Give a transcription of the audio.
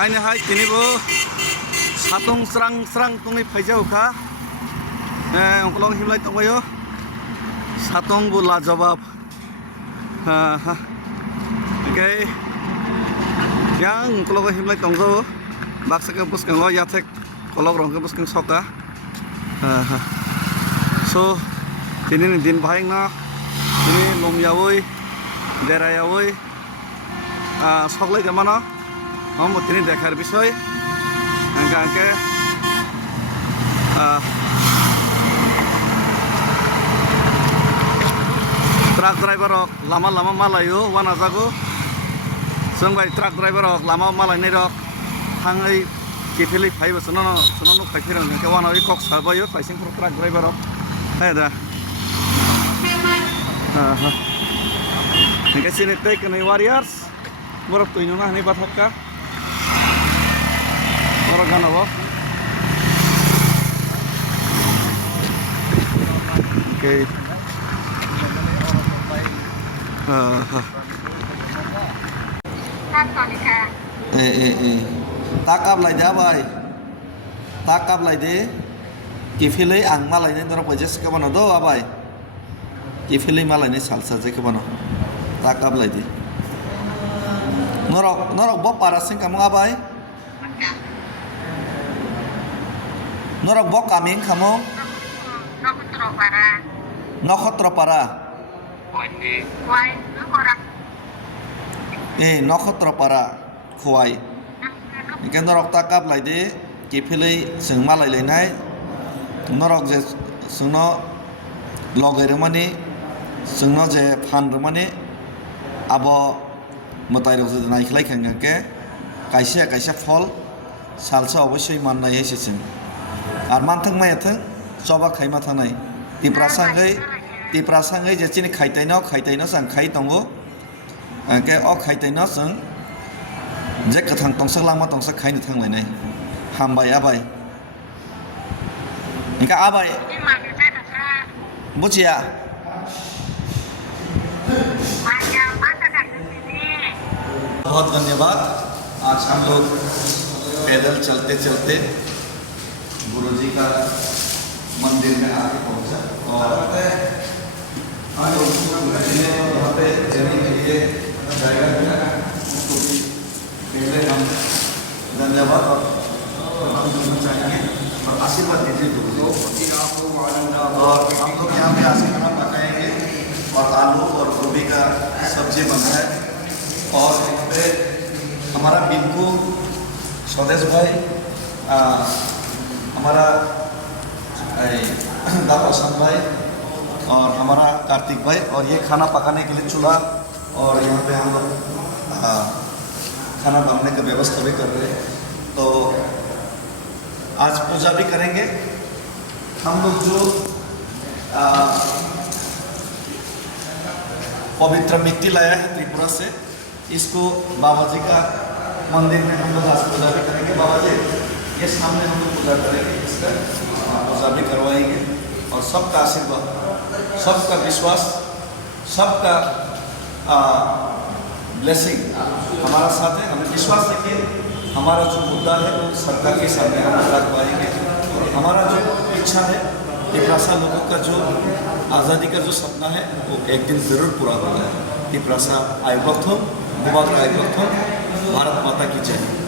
Haini hai kini bo satung serang tungi faijau ka. Ongkolong himlai tongbayo. Satung bu lajawab. Okay. Yang ongkolong himlai tongjo. Baksa ke bus kang yatek kolok rong ke bus kang soka. So ini din bahing na. Ini lom yawoi, dera yawoi. Soklai jamana. हम उतनी देखार विषय अंके truck driver Lama Lama मालायो वाना जागो जों bye truck driver Lama मालायनाय रक थाङै केफेलै फाइबो सोनो फाइफेरन के वाना कक साबायो फाइसिं फर ट्राक ड्राइवर है दा नके सिने टेक नै वारियर्स बरफ तोइनो ना हनै बाथाका orang kan apa? Oke. Takap lagi dia bay. Takap lagi deh. Kifilai ang malai ni dorong bajes ke mana do abay. Kifilai malai ni salsa je ke mana. Takap lagi. Norok bawa parasin kamu abay. Norok bok kami kamu Nokotro para Nokotro para kuai ikan norok takap lagi deh kipilai seng malai lainai norok je sengno logai remani sengno je fan remani abo matai rok je naik lagi kan ke kaisa fol salsa obosoi mannai hesesin আর মানথং মায়াথং সবা Khaimah থানাই তিপ্রাসাঙ্গै जेचिनि खाइताइनो जों खाइ दंगो के अ खाइताइनो जों जे गोथां तंसा लामा तंसा खाइनो थांलायनाय हामबाय आबाय इनका आबाय बुझिया बहुत धन्यवाद आज हम लोग पैदल चलते चलते गुरु जी का मंदिर में आके पहुंचा और वहाँ पे जाने के लिए जाएगा उसको भी पहले हम धन्यवाद और चाहेंगे और आशीर्वाद दीजिए गुरु जी और हम लोग यहाँ पे आज खाना पकाएंगे और आलू और गोभी का सब्जी बना है और यहाँ पे हमारा बिल्कु स्वदेश भाई हमारा दापासन भाई और हमारा कार्तिक भाई और ये खाना पकाने के लिए चूल्हा और यहाँ पे हम लोग खाना बनाने का व्यवस्था भी कर रहे हैं तो आज पूजा भी करेंगे हम लोग जो पवित्र मिट्टी लाया है त्रिपुरा से इसको बाबा जी का मंदिर में हम लोग आज पूजा भी करेंगे बाबा जी ये सामने हम लोग पूजा करेंगे इसका पूजा भी करवाएंगे और सबका आशीर्वाद सबका विश्वास सबका ब्लेसिंग हमारा साथ है हमें विश्वास है कि हमारा जो मुद्दा है वो सरकार के सामने हम रख पाएंगे हमारा जो इच्छा है तिप्रासा लोगों का जो आज़ादी का जो सपना है वो एक दिन ज़रूर पूरा होगा तिप्रासा आयुक्त हो भारत माता की जय।